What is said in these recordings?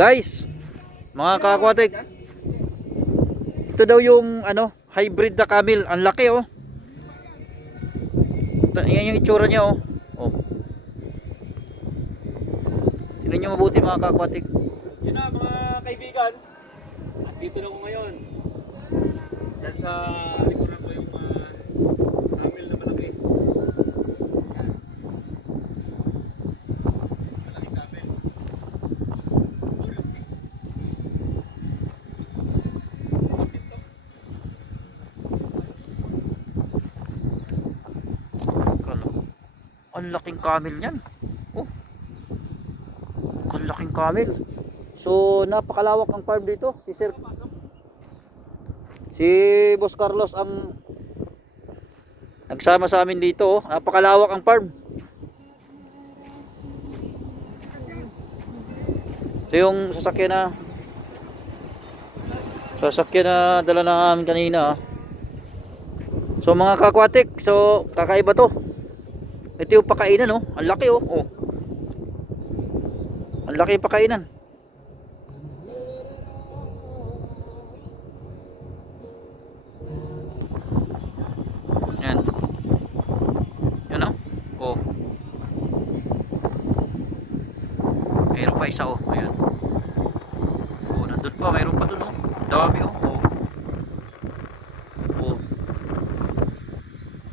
Guys, mga ka-aquatic, ito daw yung ano, hybrid na camel. Ang laki oh. Yan yung itsura niya oh. Oh. Tingnan nyo mabuti mga ka-aquatic. Yun na mga kaibigan. At dito na ako ngayon. Yan sa likuran ko yung camel na malaki. Yan. Malaking camel. Ang laking camel niyan. Oh. Ang laking camel. So napakalawak ang farm dito. Si Boss Carlos ang nagsama sa amin dito oh. Napakalawak ang farm. Ito yung sasakyan na dala namin kanina. So mga ka-aquatic, so kakaiba to. Ito yung pakainan oh. Ang laki oh. Oh. Ang laki yung pakainan. Yan. Yan oh. Oh. Mayroon pa isa oh. Ayan. Oh, nandun pa. Mayroon pa dun oh. Dami oh. Oh. Oh.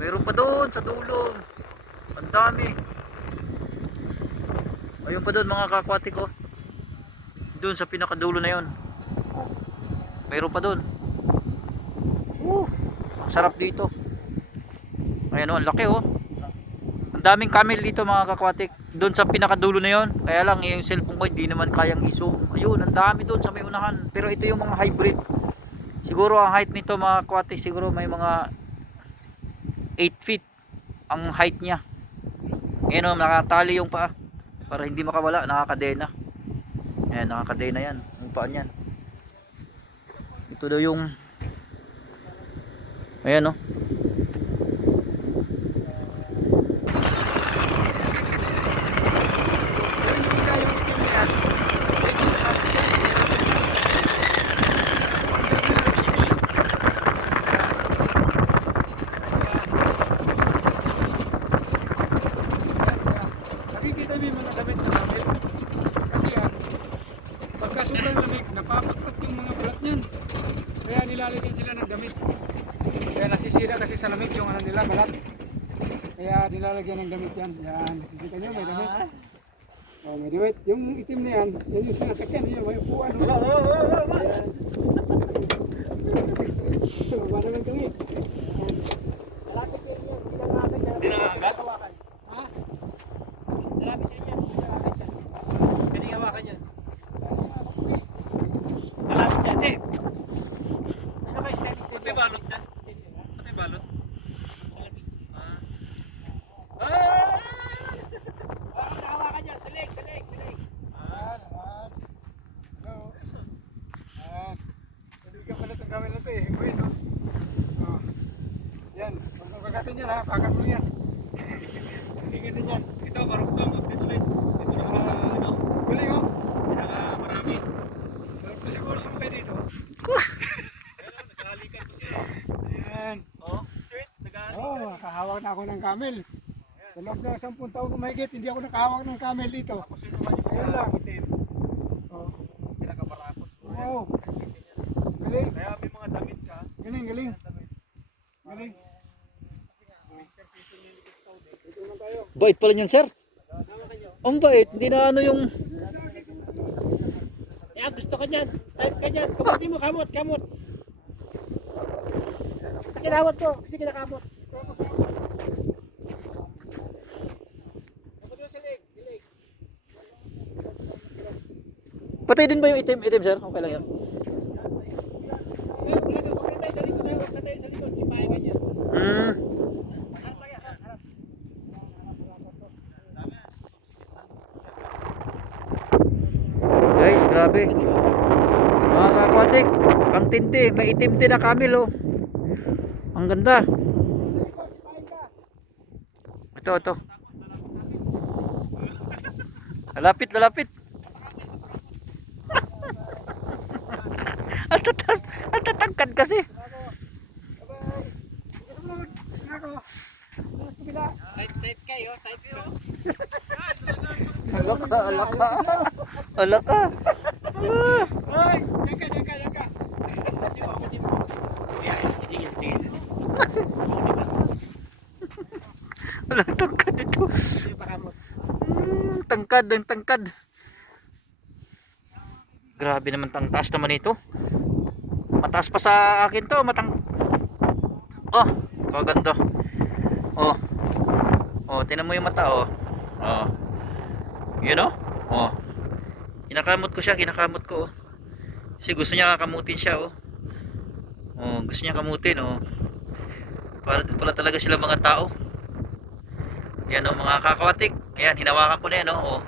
Mayroon pa dun sa dulo. Ang dami. Ayun pa doon mga ka-aquatic oh. Doon sa pinakadulo na yon. Mayroon pa doon. Ang sarap dito. Ayan oh, ang laki oh. Ang daming camel dito mga ka-aquatic. Doon sa pinakadulo na yon. Kaya lang yung cellphone ko hindi naman kayang i-zoom. Ayun, ang dami doon sa may unahan. Pero ito yung mga hybrid. Siguro ang height nito mga ka-aquatic, siguro may mga 8 feet ang height niya. Ngayon oh, nakatali yung paa para hindi makawala, nakakadena. Ayan, nakakadena yan ang paa niyan. Ito daw yung ayan oh. Nakikita mo yung mga damit na camel. Kasi yan, pagka sobrang lamig, napapakpat yung mga balat niyan. Kaya nilalagyan sila ng damit. Kaya nasisira kasi sa lamig yung ano nila, balat. Kaya nilalagyan ng damit yan. Yan, nakikita nyo, may damit. Oh, may damit. Yung itim na yan, yan yung sinasakyan, yun, may upuan. Ayan. Baba naman kami. Malapit sa inyo, hindi lang natin. Hindi na agad? Ha? Malapit sa inyo. Pwede hawakan yan. Malapit siya. Hindi. Ano ba yung step? Pati balot dyan. Pati balot. Hawakan dyan. Silig. Hello. Hindi ka pala itong camel na ito eh. Uy, no? Oh. Yan. Pag magkakatin yan ha, pakat mo yan. Hindi ganun yan. Ito, marugtong. Dito ulit. Ito na ako sa ano. Galing oh. Pinaka-marami. Sarap to siguro sumakay dito. Ayan, nagkahalikan ko sila. Ayan. Oh, sweet. Nagkahalikan. Oh, nakahawak na ako ng camel. Sa loob ng 10 taon ko mahigit, hindi ako nakahawak ng camel dito. Ako sino naman yung Ayan lang. itim. Oh. Pinaka-marapos. Wow. Galing. Kaya may mga damit ka. Galing. Galing. Dito naman tayo. Bait pala niyan sir. Ang bait, hindi na ano yung Gusto ko dyan. Type ka dyan. Kamutin mo, kamot. Sa kinawat ko. Kasi kinakamot. patay din ba yung itim sir? Okay lang yan. Huwag tayo sa likod. Huwag tayo sa likod. Sipahin ka dyan. Guys, grabe. Mga ka-aquatic, ang tindi, may itim din na camel oh. Ang ganda. Ito. Lalapit, lalapit. Ang tatas, ang tatangkad kasi. Type kayo, type kayo. Alaka, alaka. Alaka. Ay, jaka. Wala tangkad ito. Tangkad, ang tangkad. Grabe naman, ang taas naman ito. Mataas pa sa akin to, Oh, kaganda. Oh. Oh, tingnan mo yung mata, oh. Oh. You know? Oh. Kinakamot ko siya, kinakamot ko, oh. Kasi gusto niya kakamutin siya, oh. Oh, gusto niya kamutin, oh. Para din pala talaga sila mga tao. Yan, oh, mga kakawatik. Ayan, hinawakan ko na yan, oh.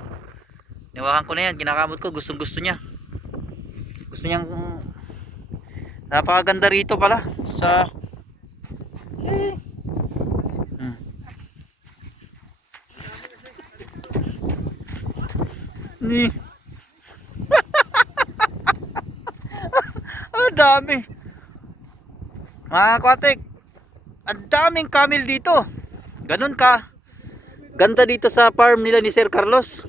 Hinawakan ko na yan, kinakamot ko, gustong gusto niya. Gusto niyang napakaganda rito pala sa ni ang dami mga kwatik, ang daming camel dito. Ganun ka ganda dito sa farm nila ni Sir Carlos.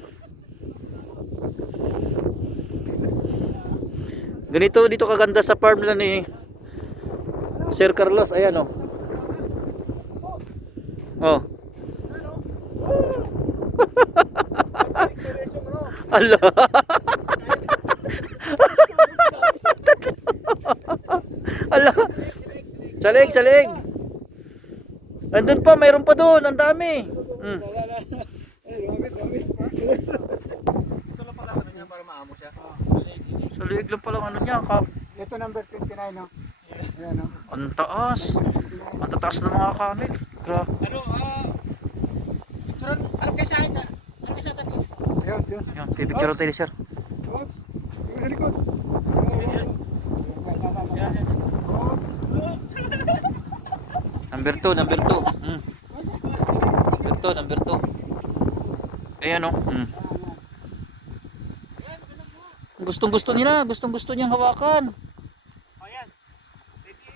Ganito dito kaganda sa farm nila ni Sir Carlos. Ayan, oh. Oh. Allah. Allah. Salig, salig. Andun pa, mayroon pa doon, ang dami. Ito lang pala ano niya para maamo siya. Salig lang pala ano niya. Ito number 29, no? Ayan, no? Ang taas. Ang tataas ng mga camel. Grabe. Ano, picturean, Harap kayo sa akin. Harap kayo sa akin. Ayun, yun. Yan, pipicture tayo ni Sir. Oops. Yung sa likod. Oops. Number 2, number 2. Number 2, number 2. Ayan, oh. Gustong gusto nila, gustong gusto niyang hawakan. Ayan. Ready?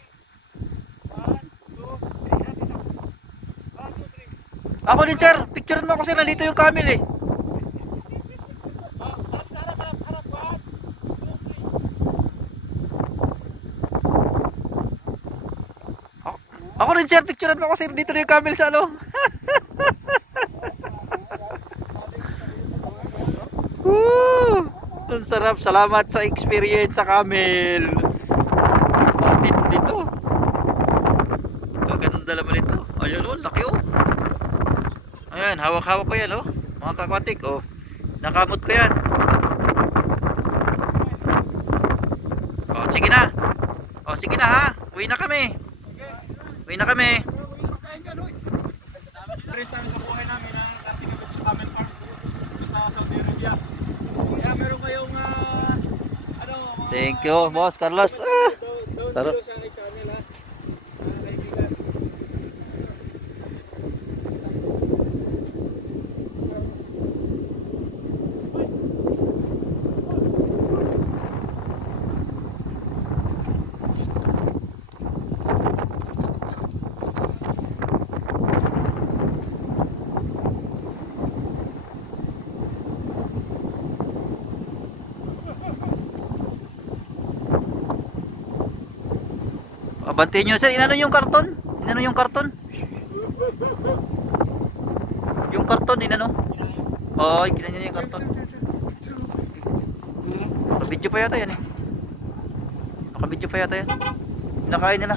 1, 2, 3. Ako din, Sir. Picturean mo ako, Sir. Nandito yung camel, eh. Harap. 1, 2, 3. Ako rin, Sir. Picturean mo ako, Sir. Dito na yung camel sa ano. Woo! Ang sarap. Salamat sa experience sa camel. Matin dito. Kaganda naman ito. Ayun, oh. Laki, oh. Ayan, hawak-hawak ko yan, oh. Mga kakwatik, oh. Nakamot ko yan. Oh, sige na. Oh, sige na, ha. Uwi na kami. Uwi na kami. Trace namin sa buhay namin ng Latinibet sa Camel Farm sa Saudi Arabia. Kaya meron kayong ano, mga Thank you, Boss Carlos. down Sarap. below sa aking channel, ha. Kaibigan. Abantayin nyo na, Sir. Inano yung karton? Inano yung karton? Yung karton, inano? Oo, ginano niya yung karton. Nakabidyo pa yata yan, eh. Nakabidyo pa yata yan. Nakain nila.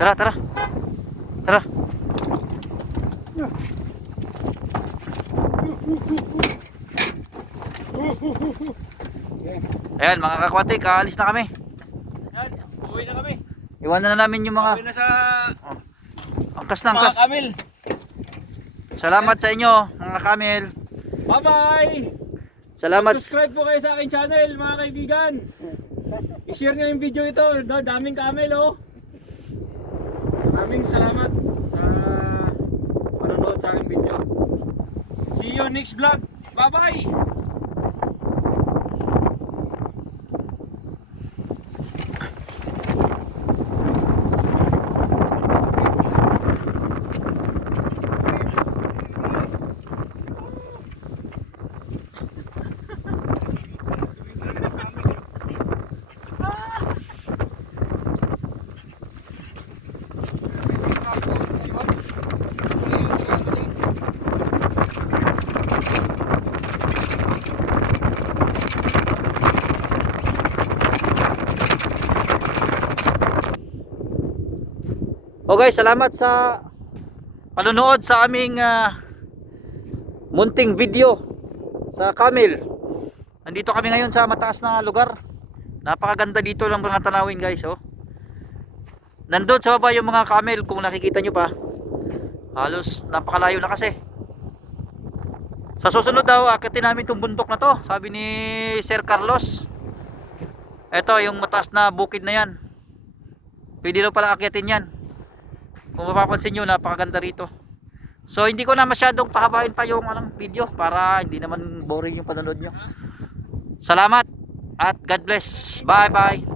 Tara, tara. Tara. Ayan, mga kakwatik, aalis na kami. Yan, uwi na kami. Iwanan na namin yung Uwi mga na sa angkas na mga angkas. Camel. Salamat sa inyo, mga kamel. Bye-bye! Salamat. Subscribe po kayo sa aking channel, mga kaibigan. I-share nyo yung video ito. Daming camel, oh. Maraming salamat sa panonood sa aking video. See you next vlog. Bye-bye! Okay, salamat sa panonood sa aming munting video sa Camel. Nandito kami ngayon sa mataas na lugar. Napakaganda dito ng mga tanawin, guys, oh. Nandun sa baba yung mga camel, kung nakikita nyo pa. Halos napakalayo na kasi. Sa susunod daw, akitin namin itong bundok na to, sabi ni Sir Carlos. Ito yung mataas na bukid na yan. Pwede daw pala akitin yan. Kung mapapansin nyo, napakaganda rito. So hindi ko na masyadong pahabain pa yung video para hindi naman boring yung panonood nyo. Salamat at God bless. Bye bye.